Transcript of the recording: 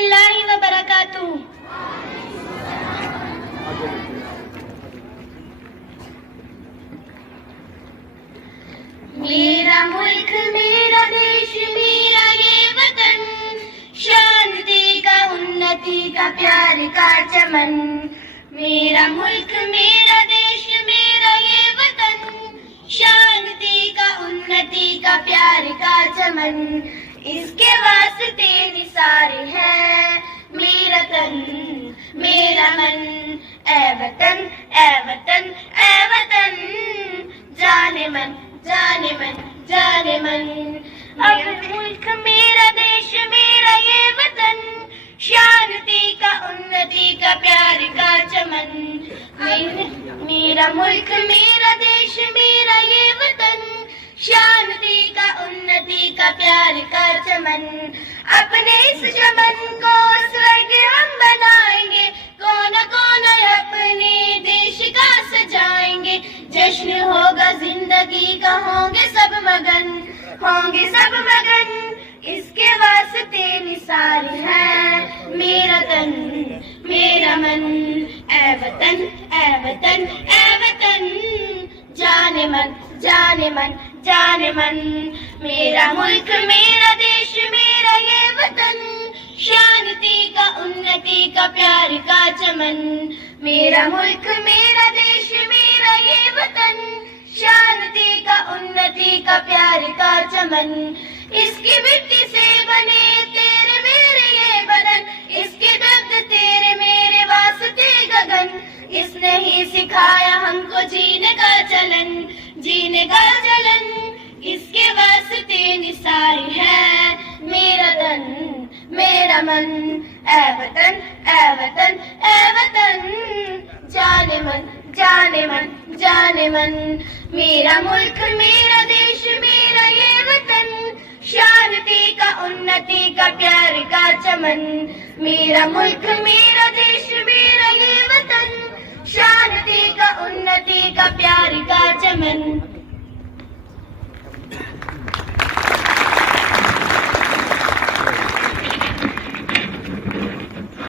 रहमतुल्लाहि व बरकातुहू। मेरा मुल्क मेरा देश मेरा ये वतन, शांति का उन्नति का प्यार का चमन। मेरा मुल्क मेरा देश मेरा ये वतन, शांति का उन्नति का प्यार का चमन। इसके वास्ते निसार है मेरा तन मेरा मन। ए वतन ए वतन ए वतन, जाने मन जाने मन जाने मन। अब मुल्क मेरा देश मेरा ये वतन, शांति का उन्नति का प्यार का चमन। मेरा मुल्क मेरा देश मेरा ये वतन, शांति का उन्नति का प्यार का चमन। अपने इस चमन को स्वर्ग हम बनाएंगे, कोना कोना अपने देश का सजाएंगे। जश्न होगा जिंदगी का, होंगे सब मगन होंगे सब मगन। इसके वास्ते निसार है मेरा तन मेरा मन। ए वतन ए वतन ए वतन, जाने मन जाने मन जाने मन। मेरा मुल्क मेरा देश मेरा ये वतन, शांति का उन्नति का प्यार का चमन। मेरा मुल्क मेरा देश मेरा ये वतन, शांति का उन्नति का प्यार का चमन। इसकी मिट्टी से बने तेरे मेरे ये बदन, इसके दर्द तेरे मेरे वास्ते गगन। इसने ही सिखाया हमको जीने का चलन जीने का चलन। इसके वास्ते निसार है मेरा तन मेरा मन। ए वतन ए वतन ए वतन, जाने मन जाने मन जाने मन। मेरा मुल्क मेरा देश मेरा ये वतन, शांति का उन्नति का प्यार का चमन। मेरा मुल्क मेरा देश मेरा ये वतन, शांति का उन्नति का प्यार का चमन।